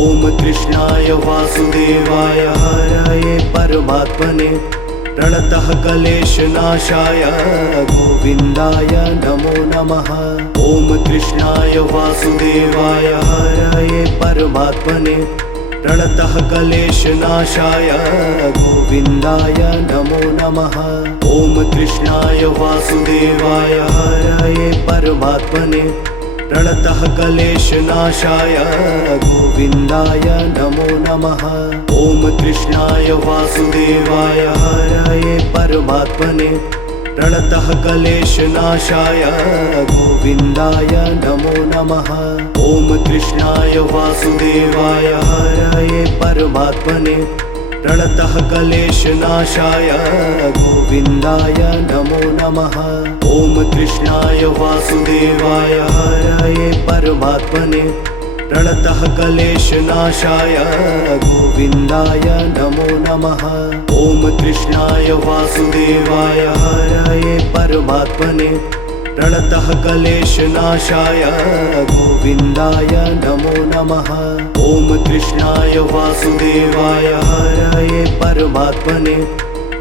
ॐ कृष्णाय वासुदेवाय हरये परमात्मने प्रणतः क्लेशनाशाय गोविन्दाय नमो नमः। ॐ कृष्णाय वासुदेवाय हरये परमात्मने प्रणतः क्लेशनाशाय गोविन्दाय नमो नमः। ॐ कृष्णाय वासुदेवाय हरये परमात्मने प्रणतः क्लेशनाशाय गोविन्दाय नमो नमः। ॐ कृष्णाय वासुदेवाय हरये परमात्मने प्रणतः क्लेशनाशाय गोविन्दाय नमो नमः। ॐ कृष्णाय वासुदेवाय हरये परमात्मने प्रणतः क्लेशनाशाय गोविन्दाय नमो नमः। ॐ कृष्णाय वासुदेवाय हरये परमात्मने प्रणतः क्लेशनाशाय गोविन्दाय नमो नमः। ॐ कृष्णाय वासुदेवाय हरये परमात्मने प्रणतः क्लेशनाशाय गोविन्दाय नमो नमः। ॐ कृष्णाय वासुदेवाय हरये परमात्मने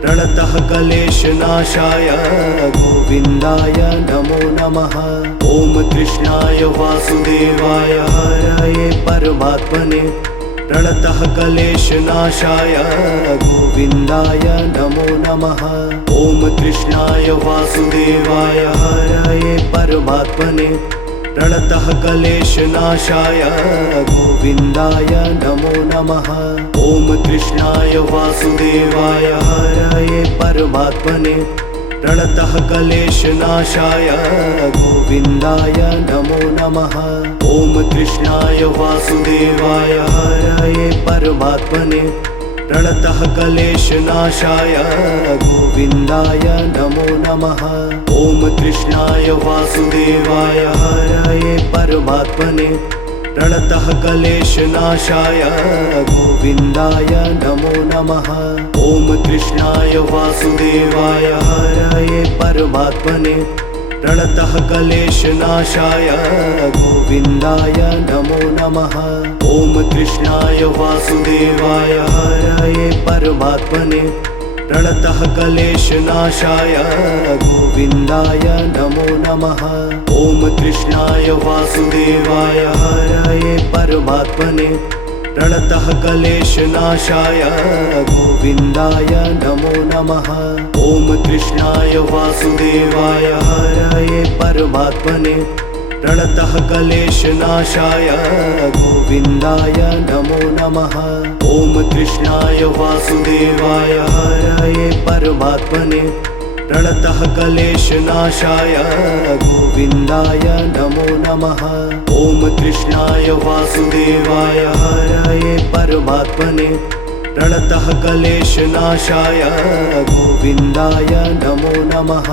प्रणतः क्लेशनाशाय गोविन्दाय नमो नमः। ॐ कृष्णाय वासुदेवाय हरये परमात्मने प्रणतः क्लेशनाशाय गोविन्दाय नमो नमः। ॐ कृष्णाय वासुदेवाय हरये परमात्मने प्रणतः क्लेशनाशाय गोविन्दाय नमो नमः। ॐ कृष्णाय वासुदेवाय हरये परमात्मने प्रणतः क्लेशनाशाय गोविन्दाय नमो नमः। ॐ कृष्णाय वासुदेवाय हरये परमात्मने प्रणतः क्लेशनाशाय गोविन्दाय नमो नमः। ॐ कृष्णाय वासुदेवाय हरये परमात्मने प्रणतः क्लेशनाशाय गोविन्दाय नमो नमः। ॐ कृष्णाय वासुदेवाय हरये परमात्मने प्रणतः क्लेशनाशाय गोविन्दाय नमो नमः। ॐ कृष्णाय वासुदेवाय हरये परमात्मने प्रणतः क्लेशनाशाय गोविन्दाय नमो नमः। ॐ कृष्णाय वासुदेवाय हरये परमात्मने प्रणतः क्लेशनाशाय गोविन्दाय नमो नमः। ॐ कृष्णाय वासुदेवाय हरये परमात्मने प्रणतः क्लेशनाशाय गोविन्दाय नमो नमः। ॐ कृष्णाय वासुदेवाय हरये परमात्मने प्रणतः क्लेशनाशाय गोविन्दाय नमो नमः। ॐ कृष्णाय वासुदेवाय हरये परमात्मने प्रणतः क्लेशनाशाय गोविन्दाय नमो नमः।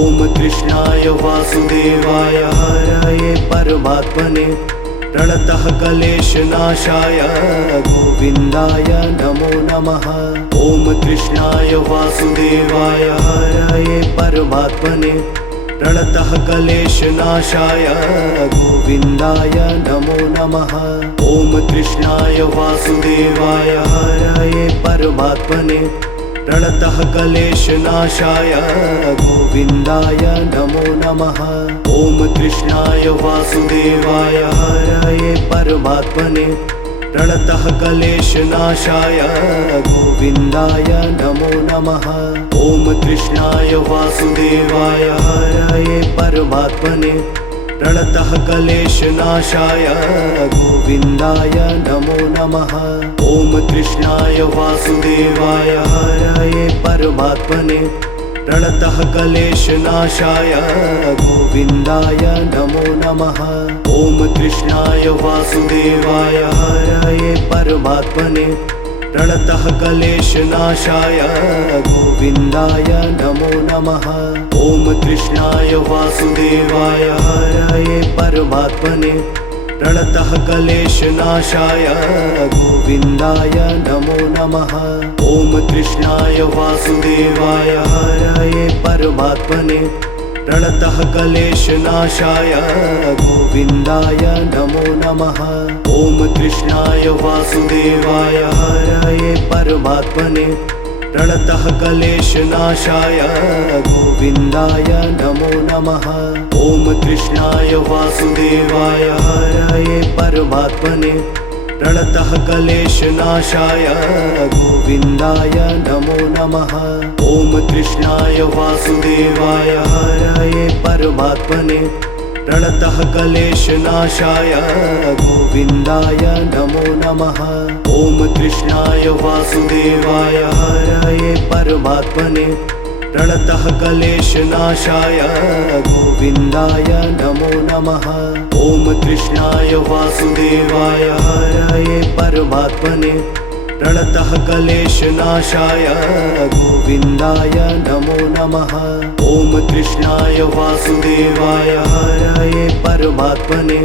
ॐ कृष्णाय वासुदेवाय हरये परमात्मने प्रणतः क्लेशनाशाय गोविन्दाय नमो नमः। ॐ कृष्णाय वासुदेवाय हरये परमात्मने प्रणतः क्लेशनाशाय गोविन्दाय नमो नमः। ॐ कृष्णाय वासुदेवाय हरये परमात्मने प्रणतः क्लेशनाशाय गोविन्दाय नमो नमः। ॐ कृष्णाय वासुदेवाय हरये परमात्मने प्रणतः क्लेशनाशाय गोविन्दाय नमो नमः। ॐ कृष्णाय वासुदेवाय हरये परमात्मने प्रणतः क्लेशनाशाय गोविन्दाय नमो नमः। ॐ कृष्णाय वासुदेवाय हरये परमात्मने प्रणतः क्लेशनाशाय गोविन्दाय नमो नमः। ॐ कृष्णाय वासुदेवाय हरये परमात्मने प्रणतः क्लेशनाशाय गोविन्दाय नमो नमः। ॐ कृष्णाय वासुदेवाय हरये परमात्मने प्रणतः क्लेशनाशाय गोविन्दाय नमो नमः। ॐ कृष्णाय वासुदेवाय हरये परमात्मने प्रणतः क्लेशनाशाय गोविन्दाय नमो नमः। ॐ कृष्णाय वासुदेवाय हरये परमात्मने प्रणतः क्लेशनाशाय गोविन्दाय नमो नमः। ॐ कृष्णाय वासुदेवाय हरये परमात्मने प्रणतः क्लेशनाशाय गोविन्दाय नमो नमः। ॐ कृष्णाय वासुदेवाय हरये परमात्मने प्रणतः क्लेशनाशाय गोविन्दाय नमो नमः। ॐ कृष्णाय वासुदेवाय हरये परमात्मने प्रणतः क्लेशनाशाय गोविन्दाय नमो नमः। ॐ कृष्णाय वासुदेवाय हरये परमात्मने प्रणतः क्लेशनाशाय गोविन्दाय नमो नमः। ॐ कृष्णाय वासुदेवाय हरये परमात्मने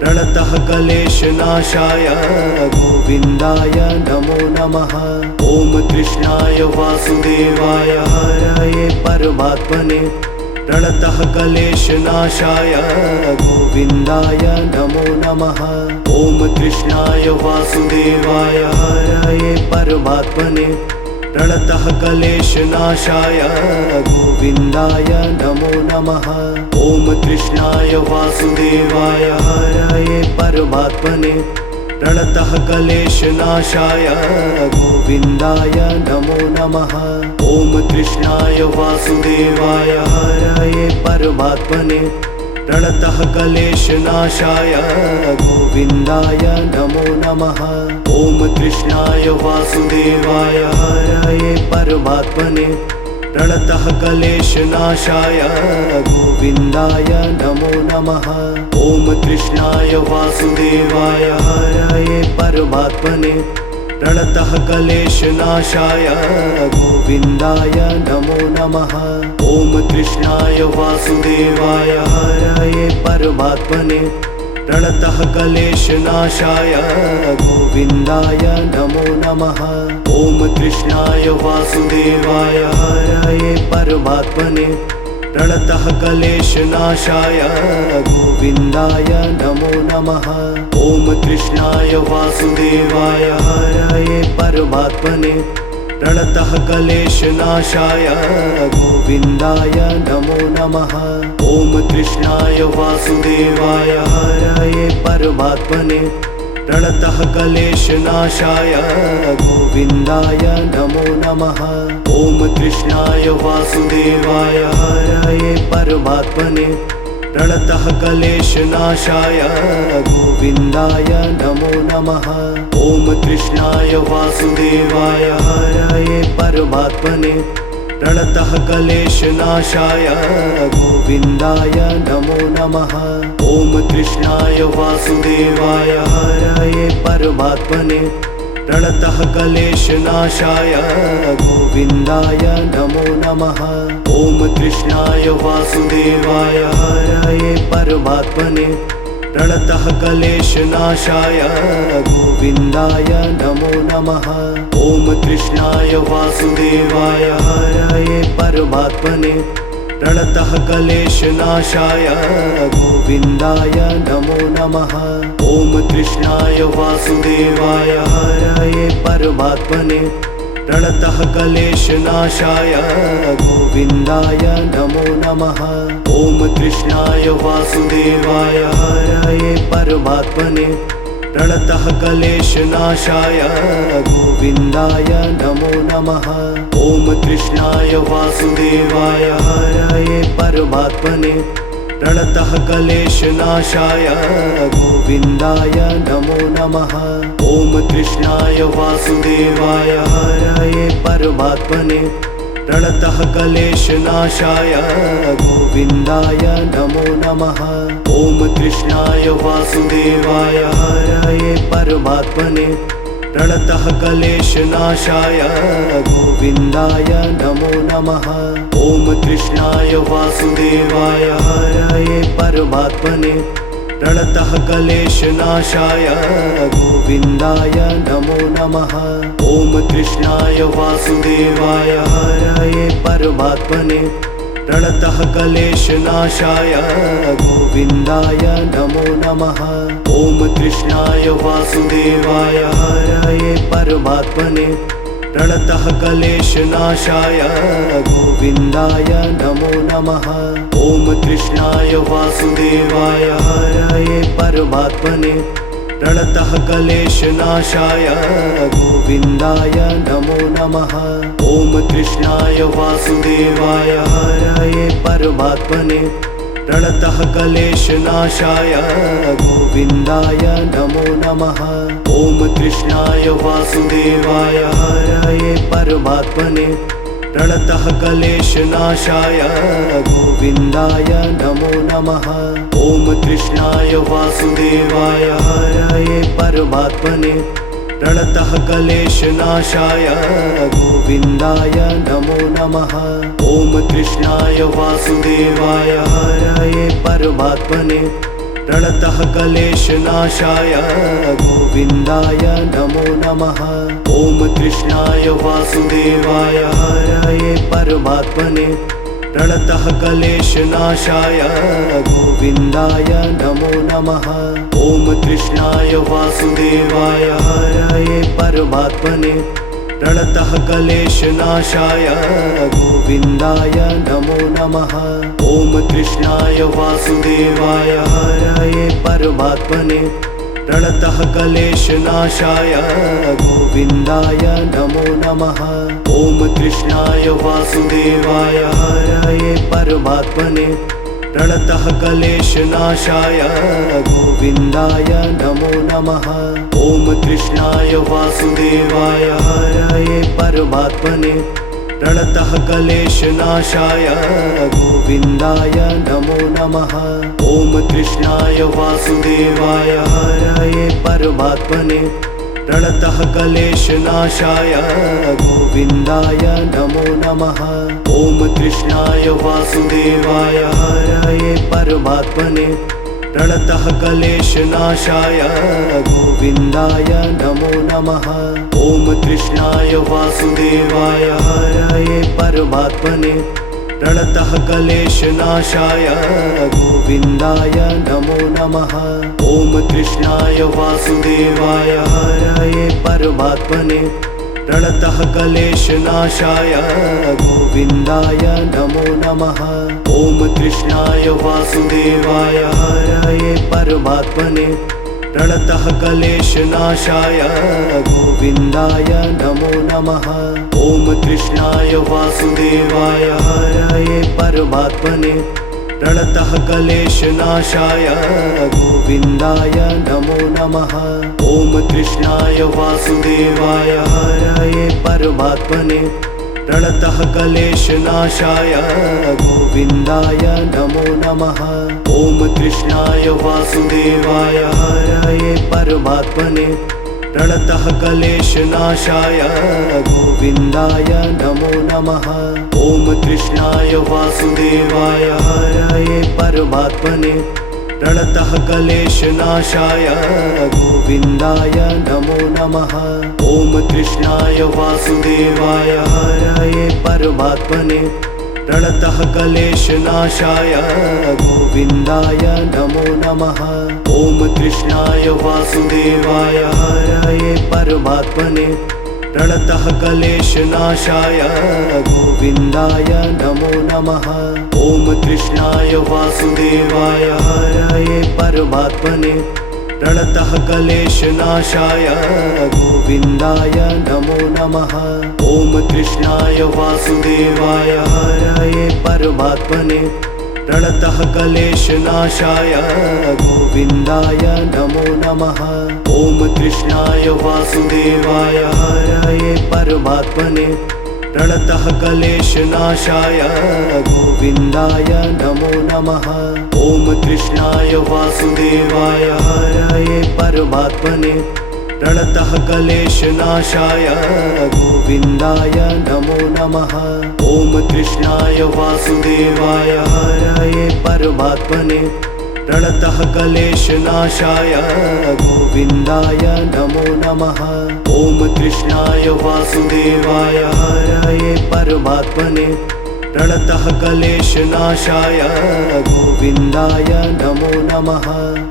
प्रणतः क्लेशनाशाय गोविन्दाय नमो नमः। ॐ कृष्णाय वासुदेवाय हरये परमात्मने प्रणतः क्लेशनाशाय गोविन्दाय नमो नमः। ॐ कृष्णाय वासुदेवाय हरये परमात्मने प्रणतः क्लेशनाशाय गोविन्दाय नमो नमः। ॐ कृष्णाय वासुदेवाय हरये परमात्मने प्रणतः क्लेशनाशाय गोविन्दाय नमो नमः। ॐ कृष्णाय वासुदेवाय हरये परमात्मने प्रणतः क्लेशनाशाय गोविन्दाय नमो नमः। ॐ कृष्णाय वासुदेवाय हरये परमात्मने प्रणतः क्लेशनाशाय गोविन्दाय नमो नमः। ॐ कृष्णाय वासुदेवाय हरये परमात्मने प्रणतः क्लेशनाशाय गोविन्दाय नमो नमः। ॐ कृष्णाय वासुदेवाय हरये परमात्मने प्रणतः क्लेशनाशाय गोविन्दाय नमो नमः। ॐ कृष्णाय वासुदेवाय हरये परमात्मने प्रणतः क्लेशनाशाय गोविन्दाय नमो नमः। ॐ कृष्णाय वासुदेवाय हरये परमात्मने प्रणतः क्लेशनाशाय गोविन्दाय नमो नमः। ॐ कृष्णाय वासुदेवाय हरये परमात्मने प्रणतः क्लेशनाशाय गोविन्दाय नमो नमः। ॐ कृष्णाय वासुदेवाय हरये परमात्मने प्रणतः क्लेशनाशाय गोविन्दाय नमो नमः। ॐ कृष्णाय वासुदेवाय हरये परमात्मने प्रणतः क्लेशनाशाय गोविन्दाय नमो नमः। ॐ कृष्णाय वासुदेवाय हरये परमात्मने प्रणतः क्लेशनाशाय गोविन्दाय नमो नमः। ॐ कृष्णाय वासुदेवाय हरये परमात्मने प्रणतः क्लेशनाशाय गोविन्दाय नमो नमः। ॐ कृष्णाय वासुदेवाय हरये परमात्मने प्रणतः क्लेशनाशाय गोविन्दाय नमो नमः। ॐ कृष्णाय वासुदेवाय हरये परमात्मने प्रणतः क्लेशनाशाय गोविन्दाय नमो नमः। ॐ कृष्णाय वासुदेवाय हरये परमात्मने प्रणतः क्लेशनाशाय गोविन्दाय नमो नमः। ॐ कृष्णाय वासुदेवाय हरये परमात्मने प्रणतः क्लेशनाशाय गोविन्दाय नमो नमः। ॐ कृष्णाय वासुदेवाय हरये परमात्मने प्रणतः क्लेशनाशाय गोविन्दाय नमो नमः। ॐ कृष्णाय वासुदेवाय हरये परमात्मने प्रणतः क्लेशनाशाय गोविन्दाय नमो नमः। ॐ कृष्णाय वासुदेवाय हरये परमात्मने प्रणतः क्लेशनाशाय गोविन्दाय नमो नमः। ॐ कृष्णाय वासुदेवाय हरये परमात्मने प्रणतः क्लेशनाशाय गोविन्दाय नमो नमः। ॐ कृष्णाय वासुदेवाय हरये परमात्मने प्रणतः क्लेशनाशाय गोविन्दाय नमो नमः। ॐ कृष्णाय वासुदेवाय हरये परमात्मने प्रणतः क्लेशनाशाय गोविन्दाय नमो नमः। ॐ कृष्णाय वासुदेवाय हरये परमात्मने प्रणतः क्लेशनाशाय गोविन्दाय नमो नमः। ॐ कृष्णाय वासुदेवाय हरये परमात्मने प्रणतः क्लेशनाशाय गोविन्दाय नमो नमः। ॐ कृष्णाय वासुदेवाय हरये परमात्मने प्रणतः क्लेशनाशाय गोविन्दाय नमो नमः। ॐ कृष्णाय वासुदेवाय हरये परमात्मने प्रणतः क्लेशनाशाय गोविन्दाय नमो नमः। ॐ कृष्णाय वासुदेवाय हरये परमात्मने प्रणतः क्लेशनाशाय गोविन्दाय नमो नमः। ॐ कृष्णाय वासुदेवाय हरये परमात्मने प्रणतः क्लेशनाशाय गोविन्दाय नमो नमः। ॐ कृष्णाय वासुदेवाय हरये परमात्मने प्रणतः क्लेशनाशाय गोविन्दाय नमो नमः। ॐ कृष्णाय वासुदेवाय हरये परमात्मने प्रणतः क्लेशनाशाय गोविन्दाय नमो नमः। ॐ कृष्णाय वासुदेवाय हरये परमात्मने प्रणतः क्लेशनाशाय गोविन्दाय नमो नमः। ॐ कृष्णाय वासुदेवाय हरये परमात्मने प्रणतः क्लेशनाशाय गोविन्दाय नमो नमः। ॐ कृष्णाय वासुदेवाय हरये परमात्मने प्रणतः क्लेशनाशाय गोविन्दाय नमो नमः। ॐ कृष्णाय वासुदेवाय हरये परमात्मने प्रणतः क्लेशनाशाय गोविन्दाय नमो नमः। ॐ कृष्णाय वासुदेवाय हरये परमात्मने प्रणतः क्लेशनाशाय गोविन्दाय नमो नमः। ॐ कृष्णाय वासुदेवाय हरये परमात्मने प्रणतः क्लेशनाशाय गोविन्दाय नमो नमः। ॐ कृष्णाय वासुदेवाय हरये परमात्मने प्रणतः क्लेशनाशाय गोविन्दाय नमो नमः। ॐ कृष्णाय वासुदेवाय हरये परमात्मने प्रणतः क्लेशनाशाय गोविन्दाय नमो नमः। ॐ कृष्णाय वासुदेवाय हरये परमात्मने प्रणतः क्लेशनाशाय गोविन्दाय नमो नमः। ॐ कृष्णाय वासुदेवाय हरये परमात्मने प्रणतः क्लेशनाशाय गोविन्दाय नमो नमः। ॐ कृष्णाय वासुदेवाय हरये परमात्मने प्रणतः क्लेशनाशाय गोविन्दाय नमो नमः। ॐ कृष्णाय वासुदेवाय हरये परमात्मने प्रणतः क्लेशनाशाय गोविन्दाय नमो नमः। ॐ कृष्णाय वासुदेवाय हरये परमात्मने प्रणतः क्लेशनाशाय गोविन्दाय नमो नमः। ॐ कृष्णाय वासुदेवाय हरये परमात्मने प्रणतः क्लेशनाशाय गोविन्दाय नमो नमः। ॐ कृष्णाय वासुदेवाय हरये परमात्मने प्रणतः क्लेशनाशाय गोविन्दाय नमो नमः। ॐ कृष्णाय वासुदेवाय हरये परमात्मने प्रणतः क्लेशनाशाय गोविन्दाय नमो नमः। ॐ कृष्णाय वासुदेवाय हरये परमात्मने प्रणतः क्लेशनाशाय गोविन्दाय नमो नमः। ॐ कृष्णाय वासुदेवाय हरये परमात्मने प्रणतः क्लेशनाशाय गोविन्दाय नमो नमः।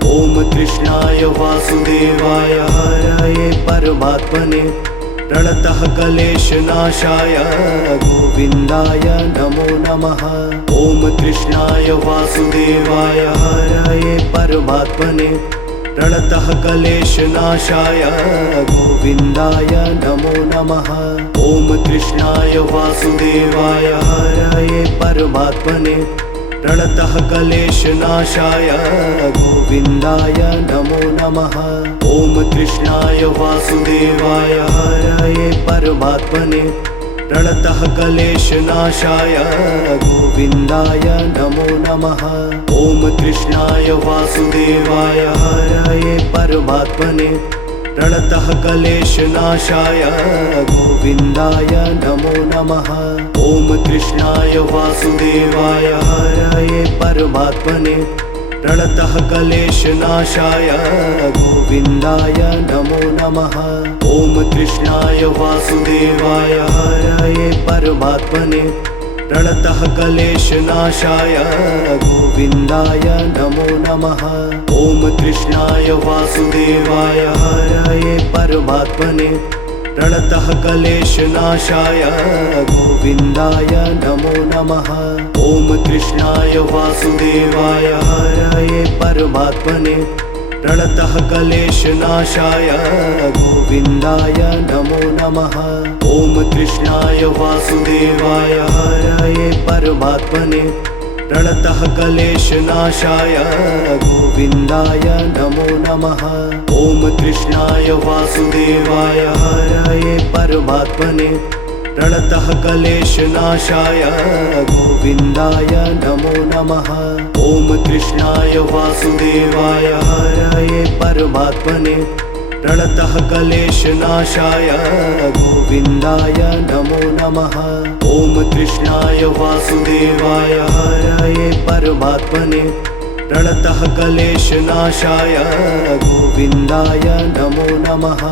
ॐ कृष्णाय वासुदेवाय हरये परमात्मने प्रणतः क्लेशनाशाय गोविन्दाय नमो नमः। ॐ कृष्णाय वासुदेवाय हरये परमात्मने प्रणतः क्लेशनाशाय गोविन्दाय नमो नमः। ॐ कृष्णाय वासुदेवाय हरये परमात्मने प्रणतः क्लेशनाशाय गोविन्दाय नमो नमः। ॐ कृष्णाय वासुदेवाय हरये परमात्मने प्रणतः क्लेशनाशाय गोविन्दाय नमो नमः। ॐ कृष्णाय वासुदेवाय हरये परमात्मने प्रणतः क्लेशनाशाय गोविन्दाय नमो नमः। ॐ कृष्णाय वासुदेवाय हरये परमात्मने प्रणतः क्लेशनाशाय गोविन्दाय नमो नमः। ॐ कृष्णाय वासुदेवाय हरये परमात्मने प्रणतः क्लेशनाशाय गोविन्दाय नमो नमः। ॐ कृष्णाय वासुदेवाय हरये परमात्मने प्रणतः क्लेशनाशाय गोविन्दाय नमो नमः। ॐ कृष्णाय वासुदेवाय हरये परमात्मने प्रणतः क्लेशनाशाय गोविन्दाय नमो नमः। ॐ कृष्णाय वासुदेवाय हरये परमात्मने प्रणतः क्लेशनाशाय गोविन्दाय नमो नमः। ॐ कृष्णाय वासुदेवाय हरये परमात्मने प्रणतः क्लेशनाशाय गोविन्दाय नमो नमः। ॐ कृष्णाय वासुदेवाय हरये परमात्मने प्रणतः क्लेशनाशाय गोविन्दाय नमो नमः। ॐ कृष्णाय वासुदेवाय हरये परमात्मने प्रणतः क्लेशनाशाय गोविन्दाय नमो नमः।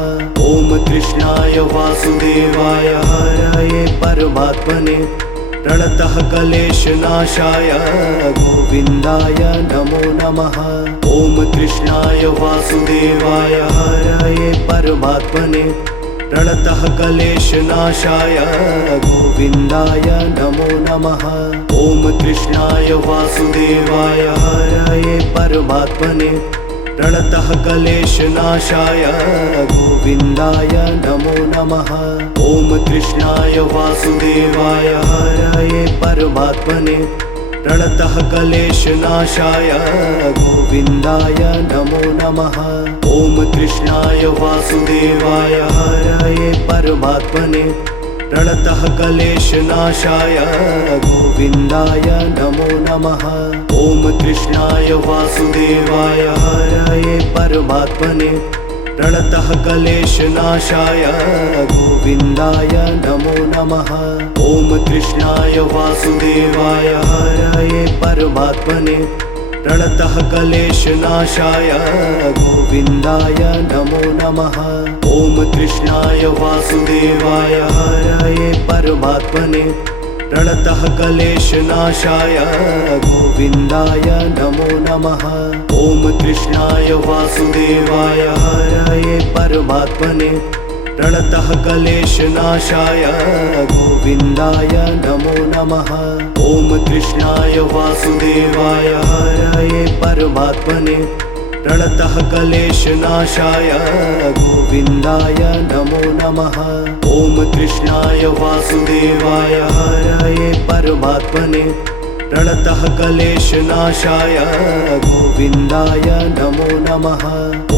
ॐ कृष्णाय वासुदेवाय हरये परमात्मने प्रणतः क्लेशनाशाय गोविन्दाय नमो नमः। ॐ कृष्णाय वासुदेवाय हरये परमात्मने प्रणतः क्लेशनाशाय गोविन्दाय नमो नमः। ॐ कृष्णाय वासुदेवाय हरये परमात्मने प्रणतः क्लेशनाशाय गोविन्दाय नमो नमः। ॐ कृष्णाय वासुदेवाय हरये परमात्मने प्रणतः क्लेशनाशाय गोविन्दाय नमो नमः। ॐ कृष्णाय वासुदेवाय हरये परमात्मने प्रणतः क्लेशनाशाय गोविन्दाय नमो नमः। ॐ कृष्णाय वासुदेवाय हरये परमात्मने प्रणतः क्लेशनाशाय गोविन्दाय नमो नमः। ॐ कृष्णाय वासुदेवाय हरये परमात्मने प्रणतः क्लेशनाशाय गोविन्दाय नमो नमः। ॐ कृष्णाय वासुदेवाय हरये परमात्मने प्रणतः क्लेशनाशाय गोविन्दाय नमो नमः। ॐ कृष्णाय वासुदेवाय हरये परमात्मने प्रणतः क्लेशनाशाय गोविन्दाय नमो नमः। ॐ कृष्णाय वासुदेवाय हरये परमात्मने प्रणतः क्लेशनाशाय गोविन्दाय नमो नमः। ॐ कृष्णाय वासुदेवाय हरये परमात्मने प्रणतः क्लेशनाशाय गोविन्दाय नमो नमः।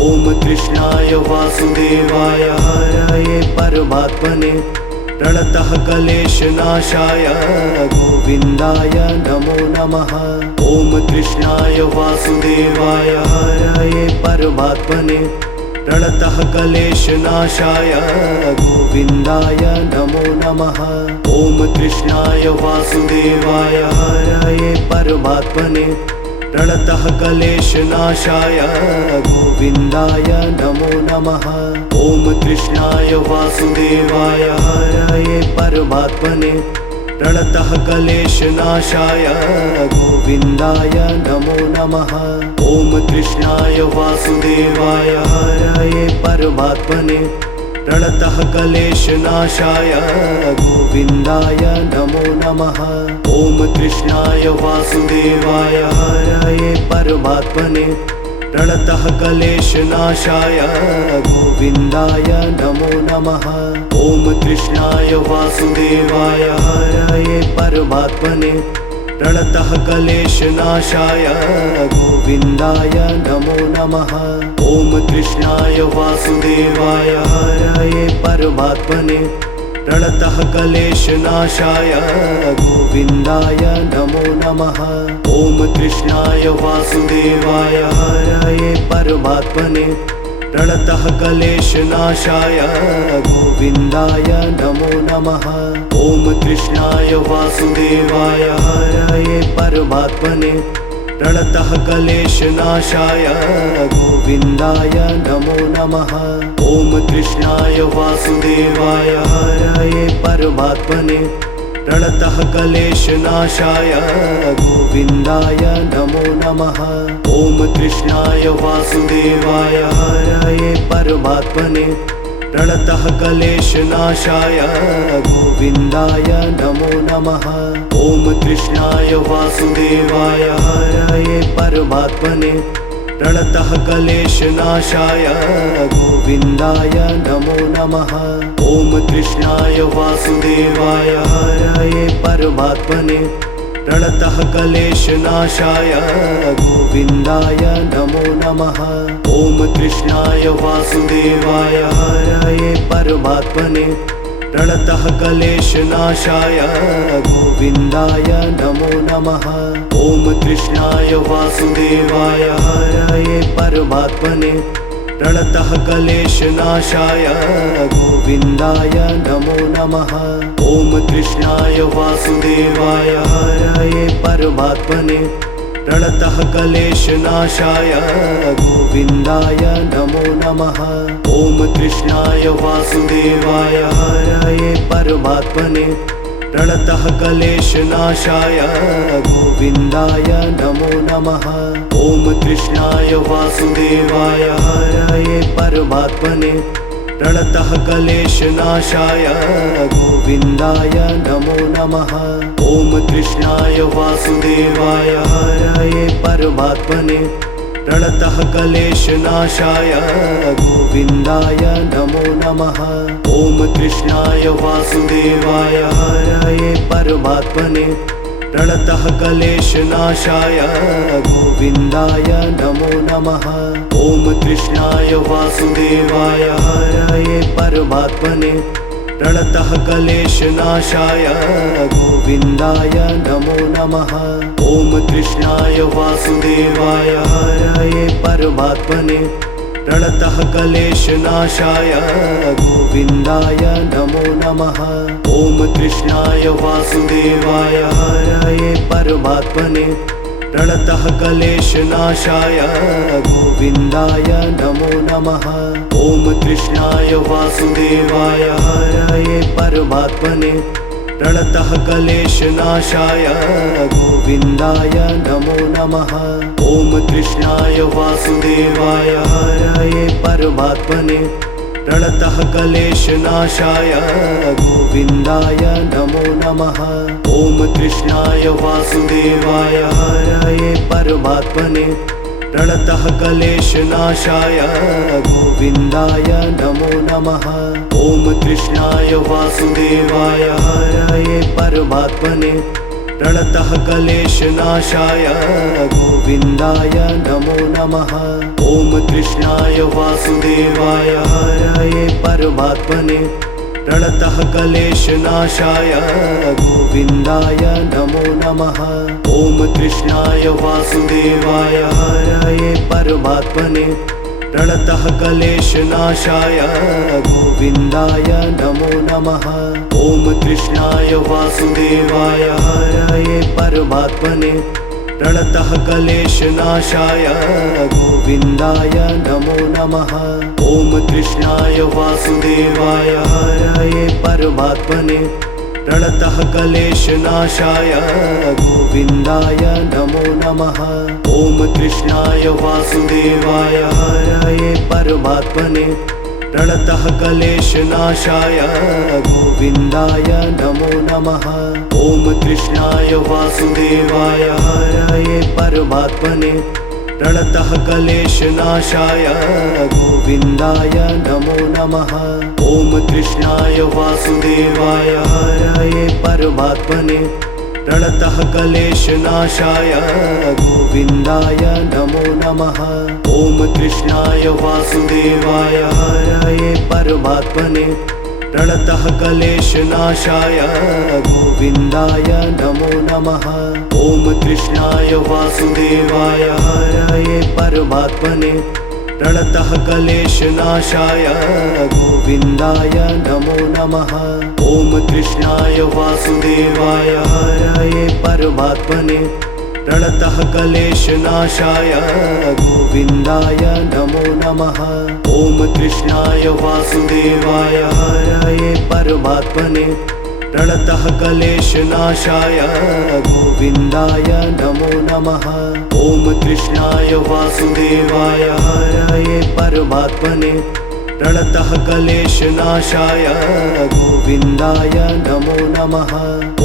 ॐ कृष्णाय वासुदेवाय हरये परमात्मने प्रणतः क्लेशनाशाय गोविन्दाय नमो नमः। ॐ कृष्णाय वासुदेवाय हरये परमात्मने प्रणतः क्लेशनाशाय गोविन्दाय नमो नमः। ॐ कृष्णाय वासुदेवाय हरये परमात्मने प्रणतः क्लेशनाशाय गोविन्दाय नमो नमः। ॐ कृष्णाय वासुदेवाय हरये परमात्मने प्रणतः क्लेशनाशाय गोविन्दाय नमो नमः। ॐ कृष्णाय वासुदेवाय हरये परमात्मने प्रणतः क्लेशनाशाय गोविन्दाय नमो नमः। ॐ कृष्णाय वासुदेवाय हरये परमात्मने प्रणतः क्लेशनाशाय गोविन्दाय नमो नमः। ॐ कृष्णाय वासुदेवाय हरये परमात्मने प्रणतः क्लेशनाशाय गोविन्दाय नमो नमः। ॐ कृष्णाय वासुदेवाय हरये परमात्मने प्रणतः क्लेशनाशाय गोविन्दाय नमो नमः। ॐ कृष्णाय वासुदेवाय हरये परमात्मने प्रणतः क्लेशनाशाय गोविन्दाय नमो नमः। ॐ कृष्णाय वासुदेवाय हरये परमात्मने प्रणतः क्लेशनाशाय गोविन्दाय नमो नमः। ॐ कृष्णाय वासुदेवाय हरये परमात्मने प्रणतः क्लेशनाशाय गोविन्दाय नमो नमः। ॐ कृष्णाय वासुदेवाय हरये परमात्मने प्रणतः क्लेशनाशाय गोविन्दाय नमो नमः। ॐ कृष्णाय वासुदेवाय हरये परमात्मने प्रणतः क्लेशनाशाय गोविन्दाय नमो नमः। ॐ कृष्णाय वासुदेवाय हरये परमात्मने प्रणतः क्लेशनाशाय गोविन्दाय नमो नमः। ॐ कृष्णाय वासुदेवाय हरये परमात्मने प्रणतः क्लेशनाशाय गोविन्दाय नमो नमः। ॐ कृष्णाय वासुदेवाय हरये परमात्मने प्रणतः क्लेशनाशाय गोविन्दाय नमो नमः। ॐ कृष्णाय वासुदेवाय हरये परमात्मने प्रणतः क्लेशनाशाय गोविन्दाय नमो नमः। ॐ कृष्णाय वासुदेवाय हरये परमात्मने प्रणतः क्लेशनाशाय गोविन्दाय नमो नमः। ॐ कृष्णाय वासुदेवाय हरये परमात्मने प्रणतः क्लेशनाशाय गोविन्दाय नमो नमः। ॐ कृष्णाय वासुदेवाय हरये परमात्मने प्रणतः क्लेशनाशाय गोविन्दाय नमो नमः। ॐ कृष्णाय वासुदेवाय हरये परमात्मने प्रणतः क्लेशनाशाय गोविन्दाय नमो नमः। ॐ कृष्णाय वासुदेवाय हरये परमात्मने प्रणतः क्लेशनाशाय गोविन्दाय नमो नमः। ॐ कृष्णाय वासुदेवाय हरये परमात्मने प्रणतः क्लेशनाशाय गोविन्दाय नमो नमः। ॐ कृष्णाय वासुदेवाय हरये परमात्मने प्रणतः क्लेशनाशाय गोविन्दाय नमो नमः। ॐ कृष्णाय वासुदेवाय हरये परमात्मने प्रणतः क्लेशनाशाय गोविन्दाय नमो नमः। ॐ कृष्णाय वासुदेवाय हरये परमात्मने प्रणतः क्लेशनाशाय गोविन्दाय नमो नमः। ॐ कृष्णाय वासुदेवाय हरये परमात्मने प्रणतः क्लेशनाशाय गोविन्दाय नमो नमः। ॐ कृष्णाय वासुदेवाय हरये परमात्मने प्रणतः क्लेशनाशाय गोविन्दाय नमो नमः। ॐ कृष्णाय वासुदेवाय हरये परमात्मने प्रणतः क्लेशनाशाय गोविन्दाय नमो नमः। ॐ कृष्णाय वासुदेवाय हरये परमात्मने प्रणतः क्लेशनाशाय गोविन्दाय नमो नमः। ॐ कृष्णाय वासुदेवाय हरये परमात्मने प्रणतः क्लेशनाशाय गोविन्दाय नमो नमः। ॐ कृष्णाय वासुदेवाय हरये परमात्मने प्रणतः क्लेशनाशाय गोविन्दाय नमो नमः। ॐ कृष्णाय वासुदेवाय हरये परमात्मने प्रणतः क्लेशनाशाय गोविन्दाय नमो नमः। ॐ कृष्णाय वासुदेवाय हरये परमात्मने प्रणतः क्लेशनाशाय गोविन्दाय नमो नमः। ॐ कृष्णाय वासुदेवाय हरये परमात्मने प्रणतः क्लेशनाशाय गोविन्दाय नमो नमः। ॐ कृष्णाय वासुदेवाय हरये परमात्मने प्रणतः क्लेशनाशाय गोविन्दाय नमो नमः। ॐ कृष्णाय वासुदेवाय हरये परमात्मने प्रणतः क्लेशनाशाय गोविन्दाय नमो नमः। ॐ कृष्णाय वासुदेवाय हरये परमात्मने प्रणतः क्लेशनाशाय गोविन्दाय नमो नमः। ॐ कृष्णाय वासुदेवाय हरये परमात्मने प्रणतः क्लेशनाशाय गोविन्दाय नमो नमः। ॐ कृष्णाय वासुदेवाय हरये परमात्मने प्रणतः क्लेशनाशाय गोविन्दाय नमो नमः।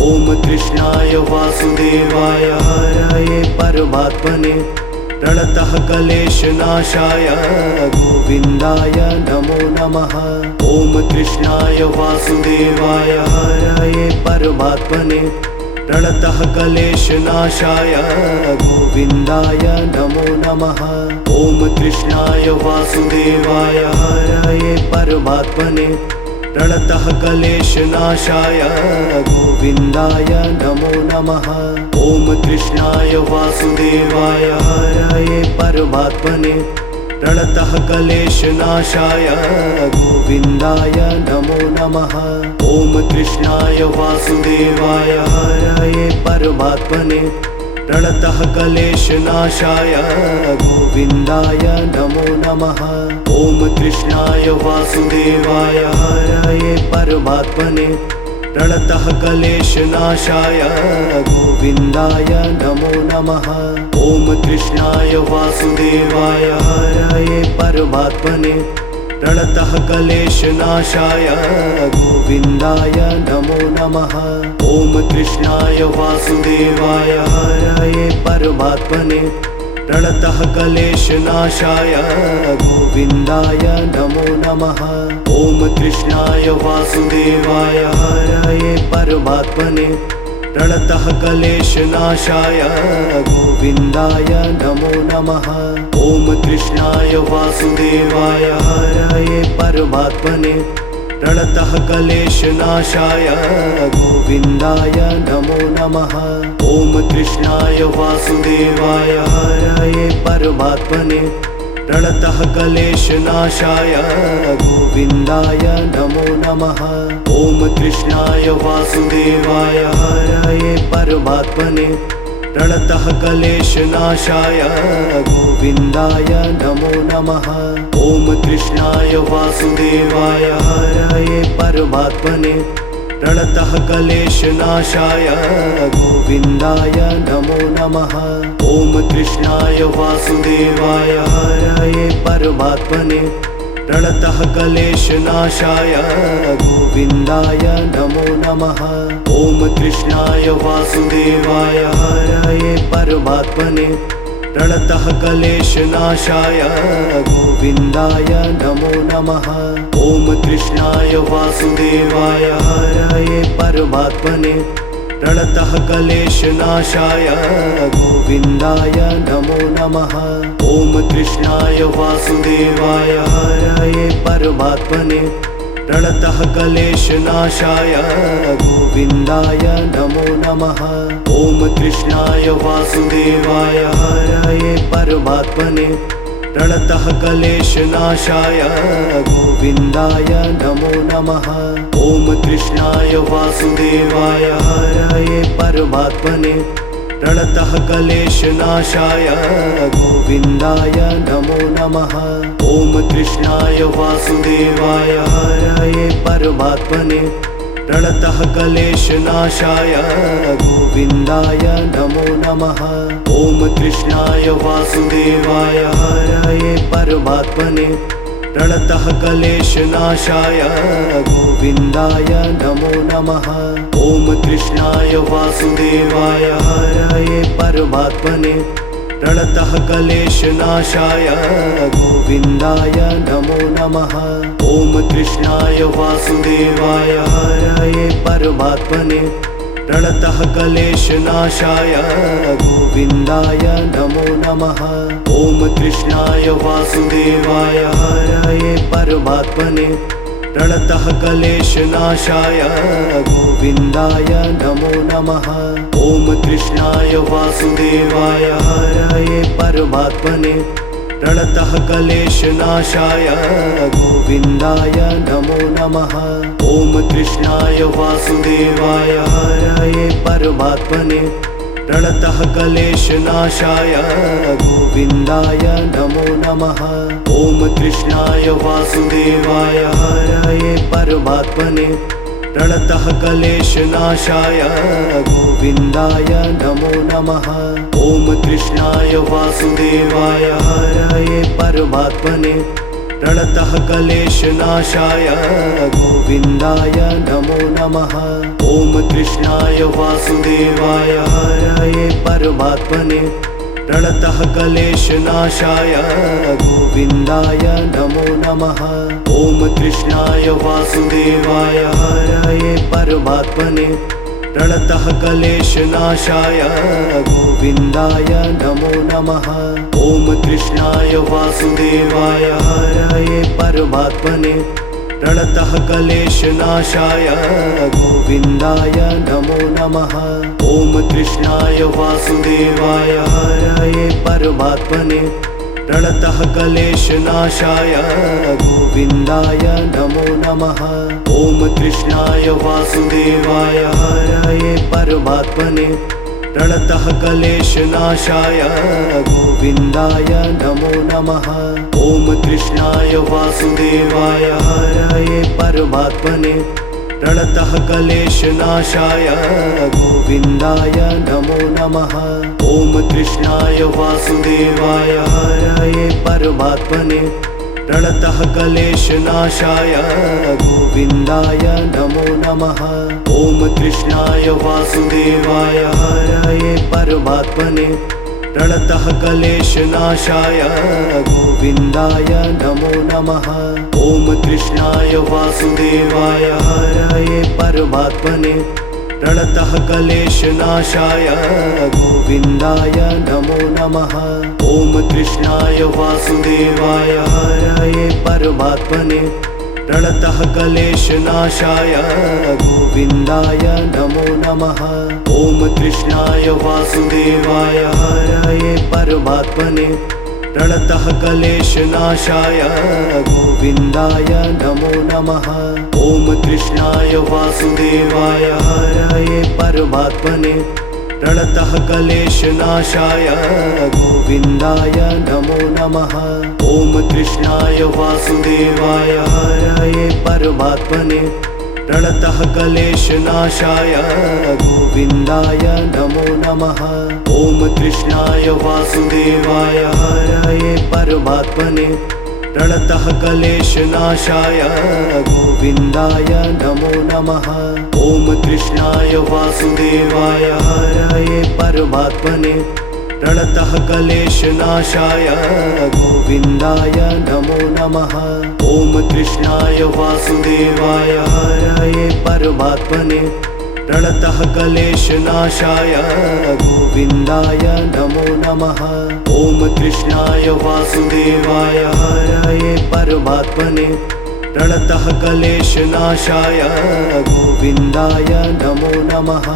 ॐ कृष्णाय वासुदेवाय हरये परमात्मने प्रणतः क्लेशनाशाय गोविन्दाय नमो नमः। ॐ कृष्णाय वासुदेवाय हरये परमात्मने प्रणतः क्लेशनाशाय गोविन्दाय नमो नमः। ॐ कृष्णाय वासुदेवाय हरये परमात्मने प्रणतः क्लेशनाशाय गोविन्दाय नमो नमः। ॐ कृष्णाय वासुदेवाय हरये परमात्मने प्रणतः क्लेशनाशाय गोविन्दाय नमो नमः। ॐ कृष्णाय वासुदेवाय हरये परमात्मने प्रणतः क्लेशनाशाय गोविन्दाय नमो नमः। ॐ कृष्णाय वासुदेवाय हरये परमात्मने प्रणतः क्लेशनाशाय गोविन्दाय नमो नमः। ॐ कृष्णाय वासुदेवाय हरये परमात्मने प्रणतः क्लेशनाशाय गोविन्दाय नमो नमः। ॐ कृष्णाय वासुदेवाय हरये परमात्मने प्रणतः क्लेशनाशाय गोविन्दाय नमो नमः। ॐ कृष्णाय वासुदेवाय हरये परमात्मने प्रणतः क्लेशनाशाय गोविन्दाय नमो नमः। ॐ कृष्णाय वासुदेवाय हरये परमात्मने प्रणतः क्लेशनाशाय गोविन्दाय नमो नमः। ॐ कृष्णाय वासुदेवाय हरये परमात्मने प्रणतः क्लेशनाशाय गोविन्दाय नमो नमः। ॐ कृष्णाय वासुदेवाय हरये परमात्मने प्रणतः क्लेशनाशाय गोविन्दाय नमो नमः। ॐ कृष्णाय वासुदेवाय हरये परमात्मने प्रणतः क्लेशनाशाय गोविन्दाय नमो नमः। ॐ कृष्णाय वासुदेवाय हरये परमात्मने प्रणतः क्लेशनाशाय गोविन्दाय नमो नमः। ॐ कृष्णाय वासुदेवाय हरये परमात्मने प्रणतः क्लेशनाशाय गोविन्दाय नमो नमः। ॐ कृष्णाय वासुदेवाय हरये परमात्मने प्रणतः क्लेशनाशाय गोविन्दाय नमो नमः। ॐ कृष्णाय वासुदेवाय हरये परमात्मने प्रणतः क्लेशनाशाय गोविन्दाय नमो नमः। ॐ कृष्णाय वासुदेवाय हरये परमात्मने प्रणतः क्लेशनाशाय गोविन्दाय नमो नमः। ॐ कृष्णाय वासुदेवाय हरये परमात्मने प्रणतः क्लेशनाशाय गोविन्दाय नमो नमः। ॐ कृष्णाय वासुदेवाय हरये परमात्मने प्रणतः क्लेशनाशाय गोविन्दाय नमो नमः। ॐ कृष्णाय वासुदेवाय हरये परमात्मने प्रणतः क्लेशनाशाय गोविन्दाय नमो नमः। ॐ कृष्णाय वासुदेवाय हरये परमात्मने प्रणतः क्लेशनाशाय गोविन्दाय नमो नमः। ॐ कृष्णाय वासुदेवाय हरये परमात्मने प्रणतः क्लेशनाशाय गोविन्दाय नमो नमः। ॐ कृष्णाय वासुदेवाय हरये परमात्मने प्रणतः क्लेशनाशाय गोविन्दाय नमो नमः। ॐ कृष्णाय वासुदेवाय हरये परमात्मने प्रणतः क्लेशनाशाय गोविन्दाय नमो नमः। ॐ कृष्णाय वासुदेवाय हरये परमात्मने प्रणतः क्लेशनाशाय गोविन्दाय नमो नमः। ॐ कृष्णाय वासुदेवाय हरये परमात्मने प्रणतः क्लेशनाशाय गोविन्दाय नमो नमः। ॐ कृष्णाय वासुदेवाय हरये परमात्मने प्रणतः क्लेशनाशाय गोविन्दाय नमो नमः। ॐ कृष्णाय वासुदेवाय हरये परमात्मने प्रणतः क्लेशनाशाय गोविन्दाय नमो नमः। ॐ कृष्णाय वासुदेवाय हरये परमात्मने प्रणतः क्लेशनाशाय गोविन्दाय नमो नमः। ॐ कृष्णाय वासुदेवाय हरये परमात्मने प्रणतः क्लेशनाशाय गोविन्दाय नमो नमः। ॐ कृष्णाय वासुदेवाय हरये परमात्मने प्रणतः क्लेशनाशाय गोविन्दाय नमो नमः। ॐ कृष्णाय वासुदेवाय हरये परमात्मने प्रणतः क्लेशनाशाय गोविन्दाय नमो नमः। ॐ कृष्णाय वासुदेवाय हरये परमात्मने प्रणतः क्लेशनाशाय गोविन्दाय नमो नमः। ॐ कृष्णाय वासुदेवाय हरये परमात्मने प्रणतः क्लेशनाशाय गोविन्दाय नमो नमः। ॐ कृष्णाय वासुदेवाय हरये परमात्मने प्रणतः क्लेशनाशाय गोविन्दाय नमो नमः। ॐ कृष्णाय वासुदेवाय हरये परमात्मने प्रणतः क्लेशनाशाय गोविन्दाय नमो नमः। ॐ कृष्णाय वासुदेवाय हरये परमात्मने प्रणतः क्लेशनाशाय गोविन्दाय नमो नमः। ॐ कृष्णाय वासुदेवाय हरये परमात्मने प्रणतः क्लेशनाशाय गोविन्दाय नमो नमः। ॐ कृष्णाय वासुदेवाय हरये परमात्मने प्रणतः क्लेशनाशाय गोविन्दाय नमो नमः। ॐ कृष्णाय वासुदेवाय हरये परमात्मने प्रणतः क्लेशनाशाय गोविन्दाय नमो नमः। ॐ कृष्णाय वासुदेवाय हरये परमात्मने प्रणतः क्लेशनाशाय गोविन्दाय नमो नमः। ॐ कृष्णाय वासुदेवाय हरये परमात्मने प्रणतः क्लेशनाशाय गोविन्दाय नमो नमः। ॐ कृष्णाय वासुदेवाय हरये परमात्मने प्रणतः क्लेशनाशाय गोविन्दाय नमो नमः। ॐ कृष्णाय वासुदेवाय हरये परमात्मने प्रणतः क्लेशनाशाय गोविन्दाय नमो नमः।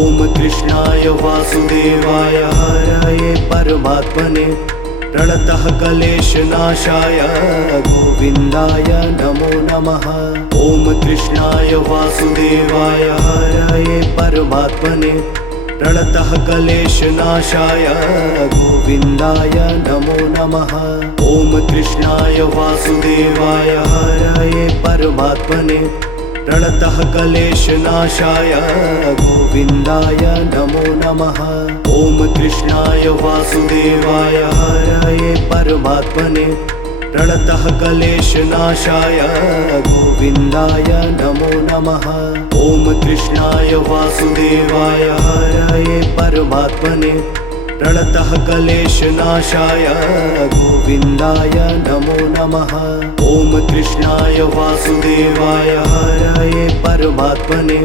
ॐ कृष्णाय वासुदेवाय हरये परमात्मने प्रणतः क्लेशनाशाय गोविन्दाय नमो नमः। ॐ कृष्णाय वासुदेवाय हरये परमात्मने प्रणतः क्लेशनाशाय गोविन्दाय नमो नमः। ॐ कृष्णाय वासुदेवाय हरये परमात्मने प्रणतः क्लेशनाशाय गोविन्दाय नमो नमः। ॐ कृष्णाय वासुदेवाय हरये परमात्मने प्रणतः क्लेशनाशाय गोविन्दाय नमो नमः। ॐ कृष्णाय वासुदेवाय हरये परमात्मने प्रणतः क्लेशनाशाय गोविन्दाय नमो नमः। ॐ कृष्णाय वासुदेवाय हरये परमात्मने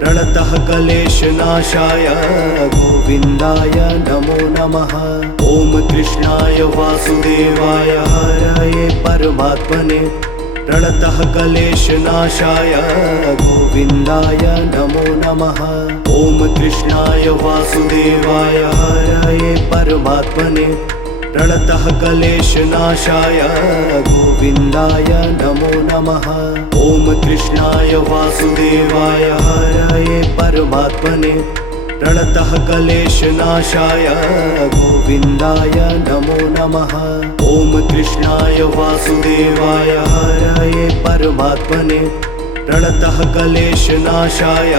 प्रणतः क्लेशनाशाय गोविन्दाय नमो नमः। ॐ कृष्णाय वासुदेवाय हरये परमात्मने प्रणतः क्लेशनाशाय गोविन्दाय नमो नमः। ॐ कृष्णाय वासुदेवाय हरये परमात्मने प्रणतः क्लेशनाशाय गोविन्दाय नमो नमः। ॐ कृष्णाय वासुदेवाय हरये परमात्मने प्रणतः क्लेशनाशाय गोविन्दाय नमो नमः। ॐ कृष्णाय वासुदेवाय हरये परमात्मने प्रणतः क्लेशनाशाय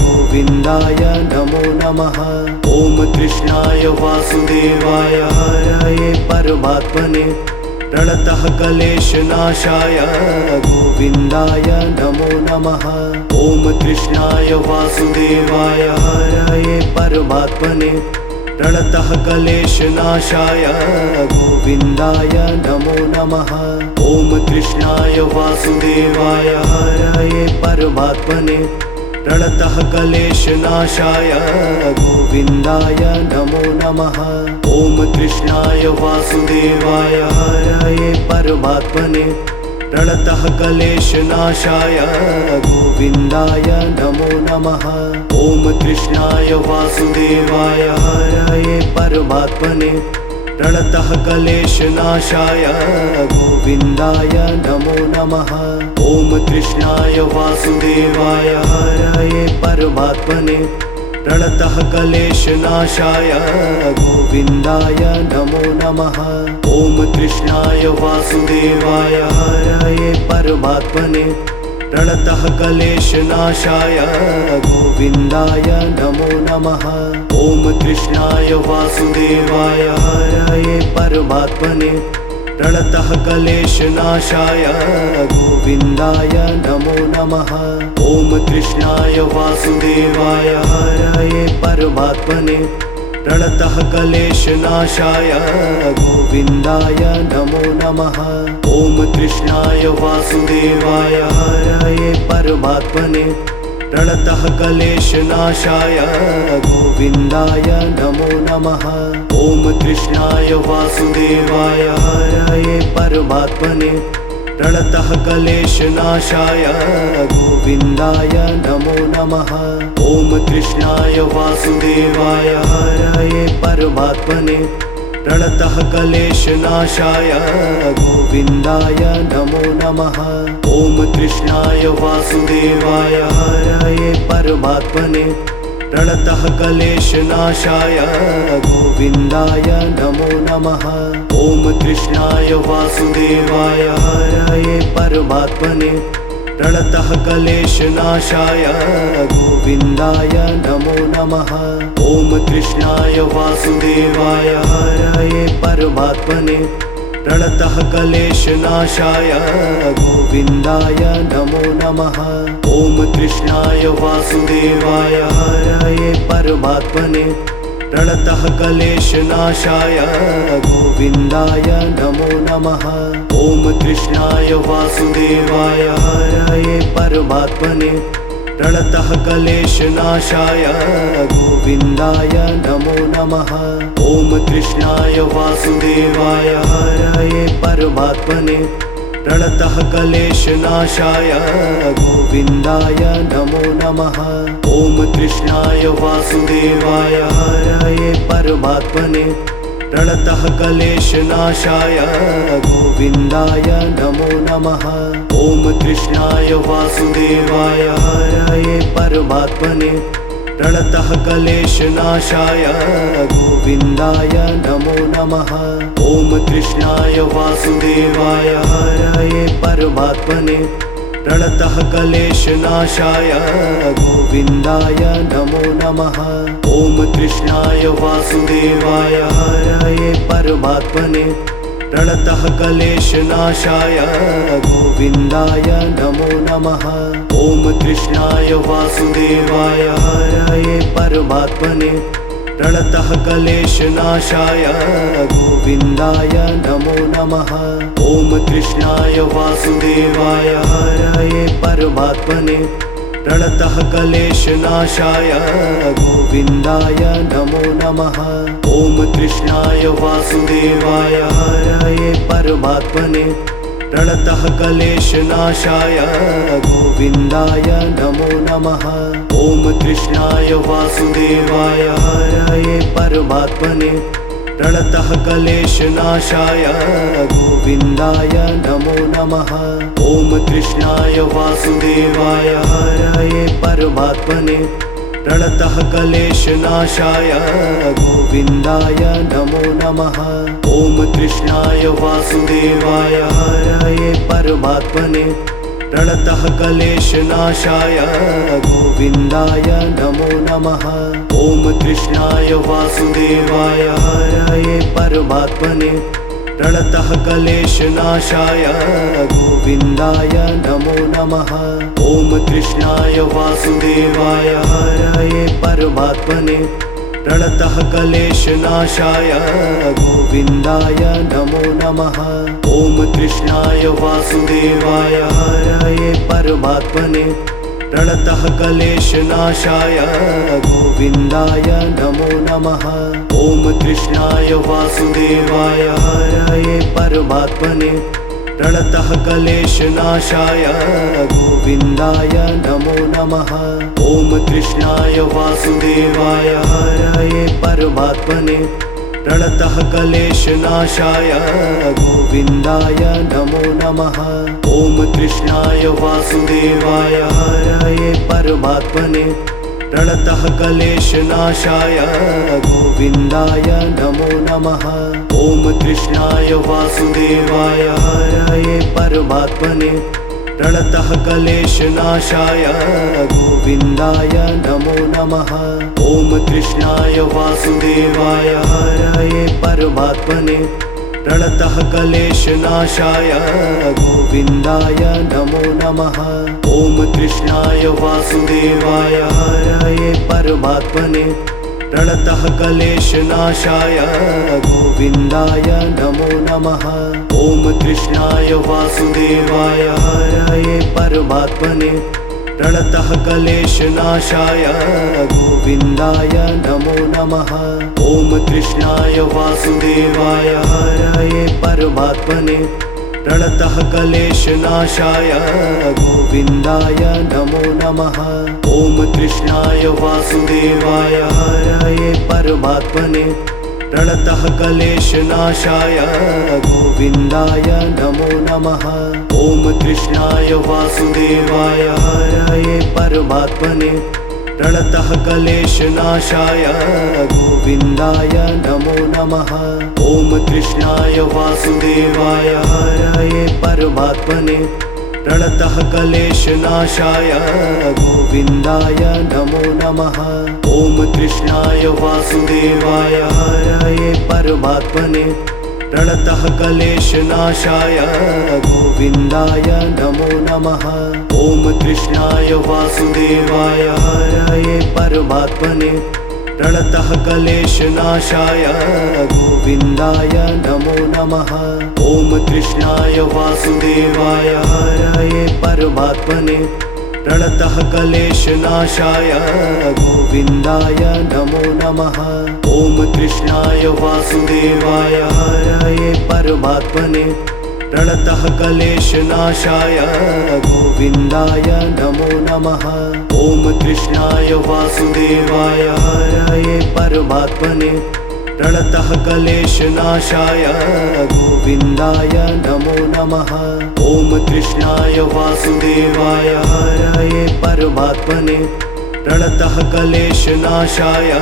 गोविन्दाय नमो नमः। ॐ कृष्णाय वासुदेवाय हरये परमात्मने प्रणतः क्लेशनाशाय गोविन्दाय नमो नमः। ॐ कृष्णाय वासुदेवाय हरये परमात्मने प्रणतः क्लेशनाशाय गोविन्दाय नमो नमः। ॐ कृष्णाय वासुदेवाय हरये परमात्मने प्रणतः क्लेशनाशाय गोविन्दाय नमो नमः। ॐ कृष्णाय वासुदेवाय हरये परमात्मने प्रणतः क्लेशनाशाय गोविन्दाय नमो नमः। ॐ कृष्णाय वासुदेवाय हरये परमात्मने प्रणतः क्लेशनाशाय गोविन्दाय नमो नमः। ॐ कृष्णाय वासुदेवाय हरये परमात्मने प्रणतः क्लेशनाशाय गोविन्दाय नमो नमः। ॐ कृष्णाय वासुदेवाय हरये परमात्मने प्रणतः क्लेशनाशाय गोविन्दाय नमो नमः। ॐ कृष्णाय वासुदेवाय हरये परमात्मने प्रणतः क्लेशनाशाय गोविन्दाय नमो नमः। ॐ कृष्णाय वासुदेवाय हरये परमात्मने प्रणतः क्लेशनाशाय गोविन्दाय नमो नमः। ॐ कृष्णाय वासुदेवाय हरये परमात्मने प्रणतः क्लेशनाशाय गोविन्दाय नमो नमः। ॐ कृष्णाय वासुदेवाय हरये परमात्मने प्रणतः क्लेशनाशाय गोविन्दाय नमो नमः। ॐ कृष्णाय वासुदेवाय हरये परमात्मने प्रणतः क्लेशनाशाय गोविन्दाय नमो नमः। ॐ कृष्णाय वासुदेवाय हरये परमात्मने प्रणतः क्लेशनाशाय गोविन्दाय नमो नमः। ॐ कृष्णाय वासुदेवाय हरये परमात्मने प्रणतः क्लेशनाशाय गोविन्दाय नमो नमः। ॐ कृष्णाय वासुदेवाय हरये परमात्मने प्रणतः क्लेशनाशाय गोविन्दाय नमो नमः। ॐ कृष्णाय वासुदेवाय हरये परमात्मने प्रणतः क्लेशनाशाय गोविन्दाय नमो नमः। ॐ कृष्णाय वासुदेवाय हरये परमात्मने प्रणतः क्लेशनाशाय गोविन्दाय नमो नमः। ॐ कृष्णाय वासुदेवाय हरये परमात्मने प्रणतः क्लेशनाशाय गोविन्दाय नमो नमः। ॐ कृष्णाय वासुदेवाय हरये परमात्मने प्रणतः क्लेशनाशाय गोविन्दाय नमो नमः। ॐ कृष्णाय वासुदेवाय हरये परमात्मने प्रणतः क्लेशनाशाय गोविन्दाय नमो नमः। ॐ कृष्णाय वासुदेवाय हरये परमात्मने प्रणतः क्लेशनाशाय गोविन्दाय नमो नमः। ॐ कृष्णाय वासुदेवाय हरये परमात्मने प्रणतः क्लेशनाशाय गोविन्दाय नमो नमः। ॐ कृष्णाय वासुदेवाय हरये परमात्मने प्रणतः क्लेशनाशाय गोविन्दाय नमो नमः। ॐ कृष्णाय वासुदेवाय हरये परमात्मने प्रणतः क्लेशनाशाय गोविन्दाय नमो नमः। ॐ कृष्णाय वासुदेवाय हरये परमात्मने प्रणतः क्लेशनाशाय गोविन्दाय नमो नमः। ॐ कृष्णाय वासुदेवाय हरये परमात्मने प्रणतः क्लेशनाशाय गोविन्दाय नमो नमः। ॐ कृष्णाय वासुदेवाय हरये परमात्मने प्रणतः क्लेशनाशाय गोविन्दाय नमो नमः। ॐ कृष्णाय वासुदेवाय हरये परमात्मने प्रणतः क्लेशनाशाय गोविन्दाय नमो नमः। ॐ कृष्णाय वासुदेवाय हरये परमात्मने प्रणतः क्लेशनाशाय गोविन्दाय नमो नमः। ॐ कृष्णाय वासुदेवाय हरये परमात्मने प्रणतः क्लेशनाशाय गोविन्दाय नमो नमः। ॐ कृष्णाय वासुदेवाय हरये परमात्मने प्रणतः क्लेशनाशाय गोविन्दाय नमो नमः। ॐ कृष्णाय वासुदेवाय हरये परमात्मने प्रणतः क्लेशनाशाय गोविन्दाय नमो नमः। ॐ कृष्णाय वासुदेवाय हरये परमात्मने प्रणतः क्लेशनाशाय गोविन्दाय नमो नमः। ॐ कृष्णाय वासुदेवाय हरये परमात्मने प्रणतः क्लेशनाशाय गोविन्दाय नमो नमः। ॐ कृष्णाय वासुदेवाय हरये परमात्मने प्रणतः क्लेशनाशाय गोविन्दाय नमो नमः। ॐ कृष्णाय वासुदेवाय हरये परमात्मने प्रणतः क्लेशनाशाय गोविन्दाय नमो नमः। ॐ कृष्णाय वासुदेवाय हरये परमात्मने प्रणतः क्लेशनाशाय गोविन्दाय नमो नमः। ॐ कृष्णाय वासुदेवाय हरये परमात्मने प्रणतः क्लेशनाशाय गोविन्दाय नमो नमः। ॐ कृष्णाय वासुदेवाय हरये परमात्मने प्रणतः क्लेशनाशाय गोविन्दाय नमो नमः। ॐ कृष्णाय वासुदेवाय हरये परमात्मने प्रणतः क्लेशनाशाय गोविन्दाय नमो नमः। ॐ कृष्णाय वासुदेवाय हरये परमात्मने प्रणतः क्लेशनाशाय गोविन्दाय नमो नमः। ॐ कृष्णाय वासुदेवाय हरये परमात्मने प्रणतः क्लेशनाशाय गोविन्दाय नमो नमः। ॐ कृष्णाय वासुदेवाय हरये परमात्मने प्रणतः क्लेशनाशाय गोविन्दाय नमो नमः। ॐ कृष्णाय वासुदेवाय हरये परमात्मने प्रणतः क्लेशनाशाय गोविन्दाय नमो नमः। ॐ कृष्णाय वासुदेवाय हरये परमात्मने प्रणतः क्लेशनाशाय गोविन्दाय नमो नमः। ॐ कृष्णाय वासुदेवाय हरये परमात्मने प्रणतः क्लेशनाशाय गोविन्दाय नमो नमः। ॐ कृष्णाय वासुदेवाय हरये परमात्मने प्रणतः क्लेशनाशाय गोविन्दाय नमो नमः। ॐ कृष्णाय वासुदेवाय हरये परमात्मने प्रणतः क्लेशनाशाय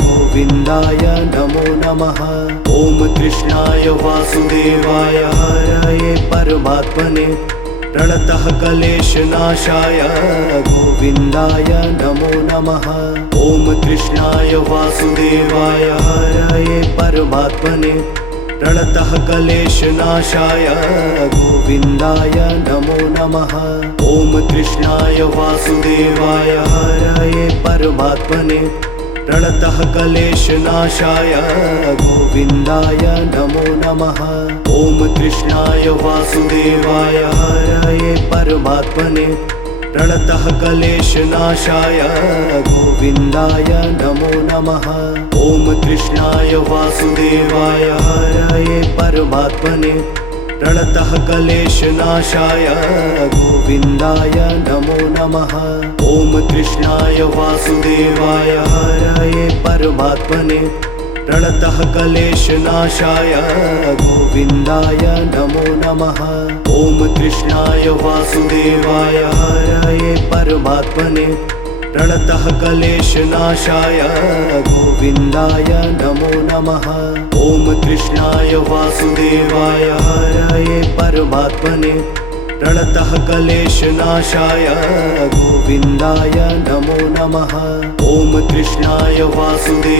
गोविन्दाय नमो नमः। ॐ कृष्णाय वासुदेवाय हरये परमात्मने प्रणतः क्लेशनाशाय गोविन्दाय नमो नमः। ॐ कृष्णाय वासुदेवाय हरये परमात्मने प्रणतः क्लेशनाशाय गोविन्दाय नमो नमः। ॐ कृष्णाय वासुदेवाय हरये परमात्मने प्रणतः क्लेशनाशाय गोविन्दाय नमो नमः। ॐ कृष्णाय वासुदेवाय हरये परमात्मने प्रणतः क्लेशनाशाय गोविन्दाय नमो नमः। ॐ कृष्णाय वासुदेवाय हरये परमात्मने प्रणतः क्लेशनाशाय गोविन्दाय नमो नमः। ॐ कृष्णाय वासुदेवाय हरये परमात्मने प्रणतः क्लेशनाशाय गोविन्दाय नमो नमः। ॐ कृष्णाय वासुदेवाय हरये परमात्मने प्रणतः क्लेशनाशाय गोविन्दाय नमो नमः। ॐ कृष्णाय वासुदेवाय हरये परमात्मने प्रणतः क्लेशनाशाय गोविन्दाय नमो नमः। ॐ कृष्णाय वासुदेवाय